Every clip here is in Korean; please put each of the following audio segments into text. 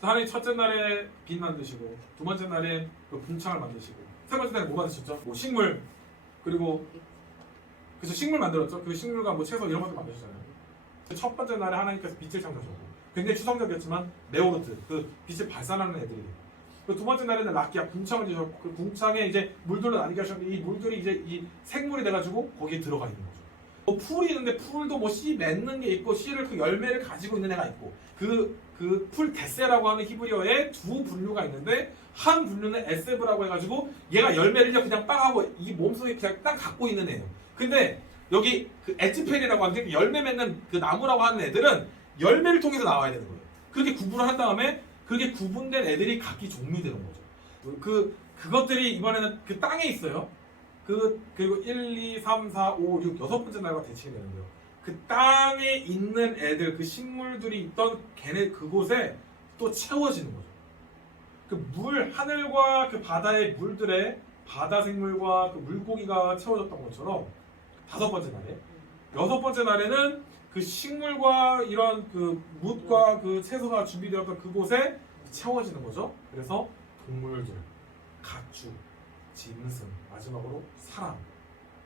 하나님 첫째 날에 빛 만드시고, 두 번째 날에 그 궁창을 만드시고, 세 번째 날에 뭐 만드셨죠? 뭐 식물, 그리고 그래서 식물 만들었죠. 그 식물과 뭐 채소 이런 것도 만드셨잖아요. 첫 번째 날에 하나님께서 빛을 창조하셨고, 굉장히 추상적이었지만 네오르트, 그 빛을 발산하는 애들이. 그 두 번째 날에는 라키아 궁창을 지으셨고, 그 궁창에 이제 물들을 나뉘게 하셨는데, 이 물들이 이제 이 생물이 돼가지고 거기에 들어가 있는 거죠. 뭐 풀이 있는데 풀도 뭐 씨 맺는 게 있고, 씨를 그 열매를 가지고 있는 애가 있고, 그 풀 데세라고 하는 히브리어에 두 분류가 있는데, 한 분류는 에세브라고 해가지고 얘가 열매를 그냥 빵 하고 이 몸속에 그냥 딱 갖고 있는 애예요. 근데 여기 그 에치펠이라고 하는 게 열매 맺는 그 나무라고 하는 애들은 열매를 통해서 나와야 되는 거예요. 그렇게 구분을 한 다음에 그렇게 구분된 애들이 각기 종이 되는 거죠. 그것들이 이번에는 그 땅에 있어요. 그리고 1, 2, 3, 4, 5, 6 여섯 번째 날과 대칭이 되는데요. 그 땅에 있는 애들, 그 식물들이 있던 걔네 그곳에 또 채워지는 거죠. 그 물, 하늘과 그 바다의 물들에 바다 생물과 그 물고기가 채워졌던 것처럼 다섯 번째 날에, 여섯 번째 날에는 그 식물과 이런 그 뭇과 그 채소가 준비되었던 그곳에 채워지는 거죠. 그래서 동물들, 가축, 짐승, 마지막으로 사람.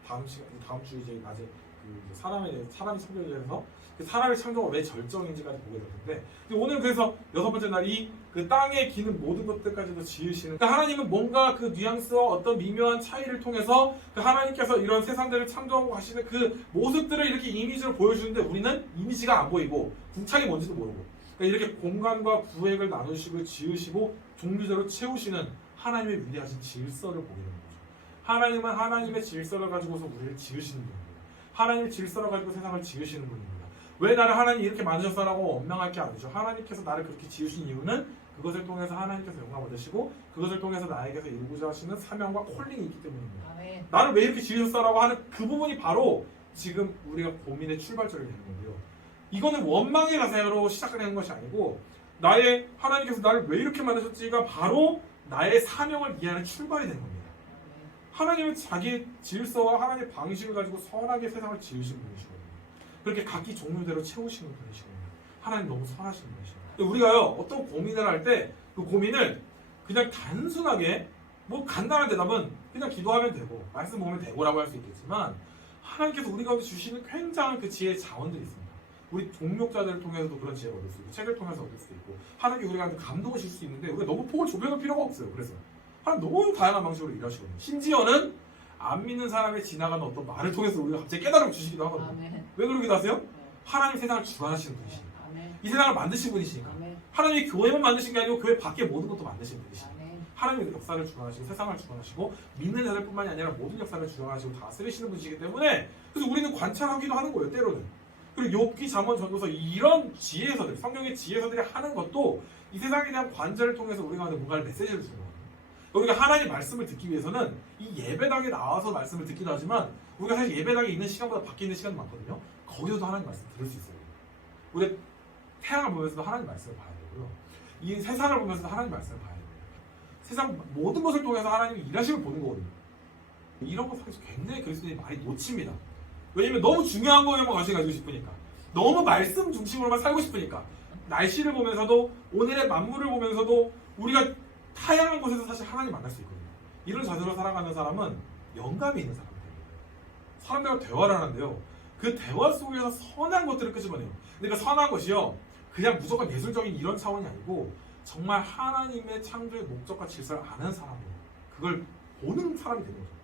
다음 주 이제 낮에 그 사람이 창조에 대해서 그 사람의 창조가 왜 절정인지까지 보게 되는데, 오늘 그래서 여섯 번째 날이 그 땅에 기는 모든 것들까지도 지으시는, 그러니까 하나님은 뭔가 그 뉘앙스와 어떤 미묘한 차이를 통해서 그 하나님께서 이런 세상들을 창조하고 가시는 그 모습들을 이렇게 이미지로 보여주는데, 우리는 이미지가 안 보이고 궁창이 뭔지도 모르고, 그러니까 이렇게 공간과 구획을 나누시고 지으시고 종류대로 채우시는 하나님의 위대하신 질서를 보게 되는 거죠. 하나님은 하나님의 질서를 가지고서 우리를 지으시는 분입니다. 하나님의 질서를 가지고 세상을 지으시는 분입니다. 왜 나를 하나님 이렇게 만드셨어라고 원망할 게 아니죠. 하나님께서 나를 그렇게 지으신 이유는 그것을 통해서 하나님께서 영광을 받으시고, 그것을 통해서 나에게서 이루고자 하시는 사명과 콜링이 있기 때문입니다. 아멘. 나를 왜 이렇게 지으셨어라고 하는 그 부분이 바로 지금 우리가 고민의 출발점이 되는 건데요. 이거는 원망의 가사로 시작되는 것이 아니고, 나의 하나님께서 나를 왜 이렇게 만드셨지가 바로 나의 사명을 이해하는 출발이 되는 겁니다. 하나님은 자기 질서와 하나님의 방식을 가지고 선하게 세상을 지으신 분이시거든요. 그렇게 각기 종류대로 채우시는 분이시거든요. 하나님 너무 선하신 분이시거든요. 우리가요, 어떤 고민을 할 때 그 고민을 그냥 단순하게 뭐 간단한 대답은 그냥 기도하면 되고 말씀 보면 되고라고 할 수 있겠지만, 하나님께서 우리 가운데 주시는 굉장한 그 지혜의 자원들이 있습니다. 우리 동력자들을 통해서도 그런 지혜를 얻을 수 있고, 책을 통해서 얻을 수 있고, 하나님께 우리가 감동을 줄 수 있는데, 우리가 너무 폭을 좁혀놓을 필요가 없어요. 그래서 하나님 너무 다양한 방식으로 일하시거든요. 심지어는 안 믿는 사람이 지나가는 어떤 말을 통해서 우리가 갑자기 깨달음을 주시기도 하거든요. 아멘. 왜 그러기도 하세요? 하나님 세상을 주관하시는 분이시니까. 아멘. 이 세상을 만드신 분이시니까. 아멘. 하나님이 교회만 만드신 게 아니고 교회 밖에 모든 것도 만드신 분이시니까. 하나님의 역사를 주관하시고 세상을 주관하시고 믿는 자들뿐만이 아니라 모든 역사를 주관하시고 다스리시는 분이시기 때문에, 그래서 우리는 관찰하기도 하는 거예요. 때로는. 그리고 욥기, 잠언, 전도서 이런 지혜서들, 성경의 지혜서들이 하는 것도 이 세상에 대한 관절을 통해서 우리가 뭔가를 메시지를 주는 거예요. 우리가 하나님의 말씀을 듣기 위해서는 이 예배당에 나와서 말씀을 듣기도 하지만, 우리가 사실 예배당에 있는 시간보다 밖에 있는 시간이 많거든요. 거기서도 하나님 말씀 들을 수 있어요. 우리 태양을 보면서도 하나님 말씀을 봐야 되고요. 이 세상을 보면서도 하나님 말씀을 봐야 돼요. 세상 모든 것을 통해서 하나님이 일하심을 보는 거거든요. 이런 거 사실 굉장히 그리스도인이 많이 놓칩니다. 왜냐면 너무 중요한 거에만 관심 가지고 싶으니까, 너무 말씀 중심으로만 살고 싶으니까, 날씨를 보면서도 오늘의 만물을 보면서도 우리가 다양한 곳에서 사실 하나님 만날 수 있거든요. 이런 자세로 살아가는 사람은 영감이 있는 사람입니다. 사람들과 대화를 하는데요, 그 대화 속에서 선한 것들을 끄집어내요. 그러니까 선한 것이요, 그냥 무조건 예술적인 이런 차원이 아니고 정말 하나님의 창조의 목적과 질서를 아는 사람이에요. 그걸 보는 사람이 되는 거죠.